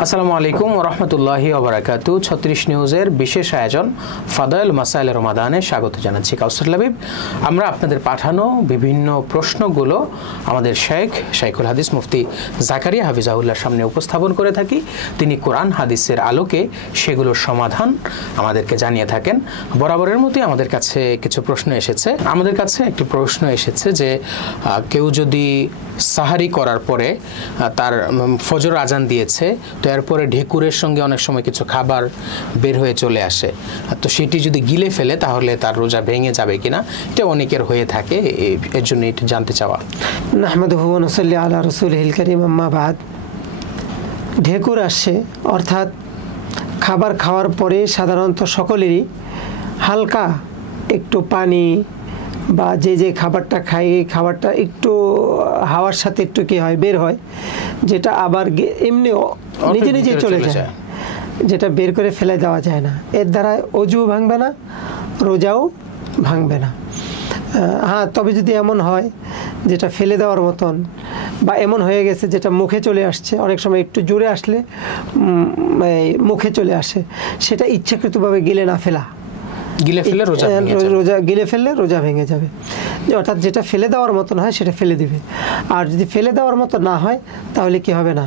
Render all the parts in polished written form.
আসসালামু আলাইকুম ওয়া রাহমাতুল্লাহি ওয়া বারাকাতুহু। ৩৬ নিউজের বিশেষ আয়োজন ফাদাইল মাসাইল রমাদানে স্বাগত জানাচ্ছি কাউসার লাবিব। আমরা আপনাদের পাঠানো বিভিন্ন প্রশ্নগুলো আমাদের শাইখুল হাদিস মুফতি জাকারিয়া হাফিজাহুল্লাহর সামনে উপস্থাপন করে থাকি। তিনি কোরআন হাদিসের আলোকে সেগুলোর সমাধান আমাদেরকে জানিয়ে থাকেন। বরাবরের মতোই আমাদের কাছে কিছু প্রশ্ন এসেছে। আমাদের কাছে একটি প্রশ্ন এসেছে যে কেউ যদি সাহারি করার পরে তার ফজর আজান দিয়েছে, তো এরপরে ঢেকুরের সঙ্গে অনেক সময় কিছু খাবার বের হয়ে চলে আসে, তো সেটি যদি গিলে ফেলে তাহলে তার রোজা ভেঙে যাবে কিনা, এটা অনেকের হয়ে থাকে। এর জন্য এটি জানতে চাওয়া। নাহমাদুহু ওয়া নুসাল্লি আলা রাসূলিহিল কারীম, আম্মা বাদ। ঢেকুর আসছে অর্থাৎ খাবার খাওয়ার পরে সাধারণত সকলেরই হালকা একটু পানি বা যে খাবারটা খাই এই খাবারটা একটু হাওয়ার সাথে একটু কি হয় বের হয়, যেটা আবার এমনি নিজে নিজে চলে যায়, যেটা বের করে ফেলে দেওয়া যায় না। এর দ্বারা অজুও ভাঙবে না, রোজাও ভাঙবে না। হ্যাঁ, তবে যদি এমন হয় যেটা ফেলে দেওয়ার মতন বা এমন হয়ে গেছে যেটা মুখে চলে আসছে, অনেক সময় একটু জোরে আসলে মুখে চলে আসে, সেটা ইচ্ছাকৃতভাবে গিলে না ফেলা, গিলে ফেললে রোজা ভেঙে যাবে। অর্থাৎ যেটা ফেলে দেওয়ার মতন হয় সেটা ফেলে দিবে, আর যদি ফেলে দেওয়ার মতো না হয় তাহলে কি হবে না,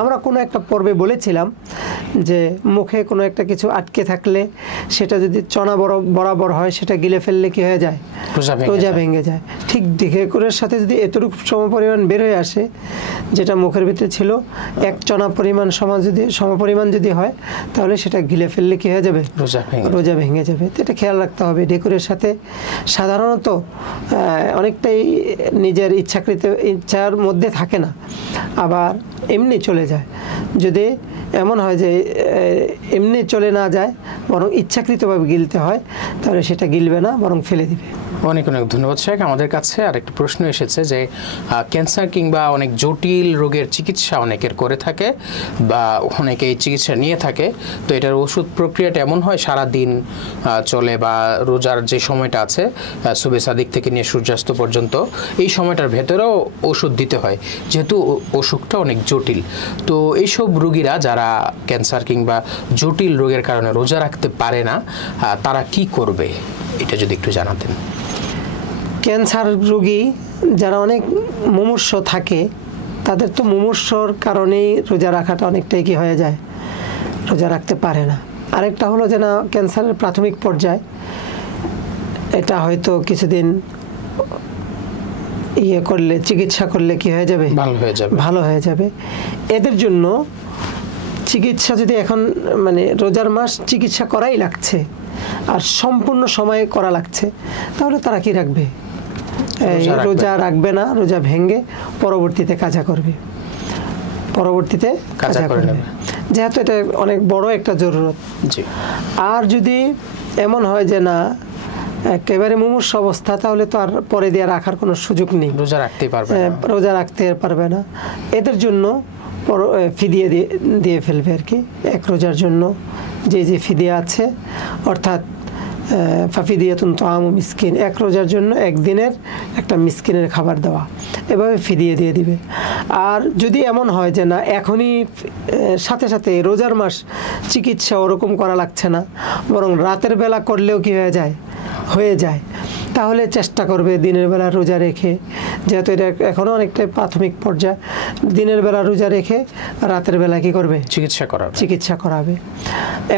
আমরা কোনো একটা পর্বে বলেছিলাম যে মুখে কোনো একটা কিছু আটকে থাকলে সেটা যদি চনা বরাবর হয় সেটা গিলে ফেললে কি হয়ে যায়, রোজা ভেঙে যায়। ঠিক ঢেকুরের সাথে যদি এতটুকু সমপরিমাণ বের হয়ে আসে, যেটা মুখের ভিতরে ছিল এক চনা পরিমাণ সমপরিমাণ যদি হয়, তাহলে সেটা গিলে ফেললে কি হয়ে যাবে, রোজা ভেঙে যাবে। তো এটা খেয়াল রাখতে হবে। ঢেকুরের সাথে সাধারণত অনেকটাই নিজের ইচ্ছার মধ্যে থাকে না, আবার এমনি চলে যায়। যদি এমন হয় যে এমনি চলে না যায়, বরং ইচ্ছাকৃতভাবে গিলতে হয়, তাহলে সেটা গিলবে না, বরং ফেলে দিবে। অনেক অনেক ধন্যবাদ শেখ। আমাদের কাছে আরেকটি প্রশ্ন এসেছে যে ক্যান্সার কিংবা অনেক জটিল রোগের চিকিৎসা অনেকের করে থাকে বা অনেকে এই চিকিৎসা নিয়ে থাকে, তো এটার ওষুধ প্রক্রিয়াটা এমন হয় সারা দিন চলে বা রোজার যে সময়টা আছে সুবে সাদিক থেকে নিয়ে সূর্যাস্ত পর্যন্ত, এই সময়টার ভেতরেও ওষুধ দিতে হয়, যেহেতু ওষুধটা অনেক জটিল। তো এইসব রোগীরা যারা ক্যান্সার কিংবা জটিল রোগের কারণে রোজা রাখতে পারে না, তারা কি করবে, এটা যদি একটু জানাতেন। ক্যান্সার রোগী যারা অনেক মুমূর্ষ থাকে, তাদের তো মুমূর্ষর কারণেই রোজা রাখাটা অনেকটাই কি হয়ে যায়, রোজা রাখতে পারে না। আরেকটা হলো যে না, ক্যান্সারের প্রাথমিক পর্যায়ে এটা হয়তো কিছুদিন করলে, চিকিৎসা করলে কি হয়ে যাবে, ভালো হয়ে যাবে। এদের জন্য চিকিৎসা যদি এখন রোজার মাস চিকিৎসা করাই লাগছে আর সম্পূর্ণ সময় করা লাগছে, তাহলে তারা কি রাখবে, রোজা রাখবে না, রোজা ভেঙে পরবর্তীতে কাজা করবে, যেহেতু এটা অনেক বড় একটা জরুরত। আর যদি এমন হয় যে না একেবারে মুমূর্ষ অবস্থা, তাহলে তো আর পরে দিয়ে রাখার কোনো সুযোগ নেই, রোজা রাখতে পারবে না। এদের জন্য ফিদিয়া দিয়ে ফেলবে আর কি। এক রোজার জন্য যে ফিদিয়া আছে, অর্থাৎ ফাফিদিয়াতুন তাআমু মিসকিন, এক রোজার জন্য একদিনের একটা মিসকিনের খাবার দেওয়া, এভাবে ফিদিয়া দিয়ে দিবে। আর যদি এমন হয় যে না এখনই সাথে সাথে রোজার মাস চিকিৎসা ওরকম করা লাগছে না, বরং রাতের বেলা করলেও কি হয়ে যায়, তাহলে চেষ্টা করবে দিনের বেলা রোজা রেখে, যেহেতু এটা এখনও অনেকটা প্রাথমিক পর্যায়ে, দিনের বেলা রোজা রেখে রাতের বেলা কি করবে, চিকিৎসা করাবে।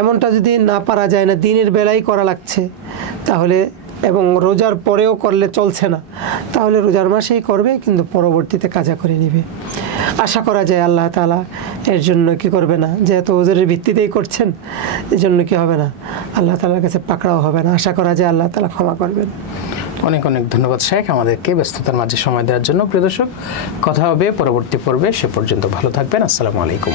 এমনটা যদি না পারা যায় না, দিনের বেলাই করা লাগছে, তাহলে এবং রোজার পরেও করলে চলছে না, তাহলে রোজার মাসেই করবে, কিন্তু পরবর্তীতে কাজা করে নেবে। আশা করা যায় আল্লাহ তাআলা এর জন্য কি করবে না, যেহেতু ওজরের ভিত্তিতেই করছেন, এর জন্য কি হবে না, আল্লাহ তাআলার কাছে পাকড়াও হবে না। আশা করা যায় আল্লাহ তাআলা ক্ষমা করবেন। অনেক অনেক ধন্যবাদ শেখ আমাদেরকে ব্যস্ততার মাঝে সময় দেওয়ার জন্য। প্রিয় দর্শক, কথা হবে পরবর্তী পর্বে, সে পর্যন্ত ভালো থাকবেন। আসসালামু আলাইকুম।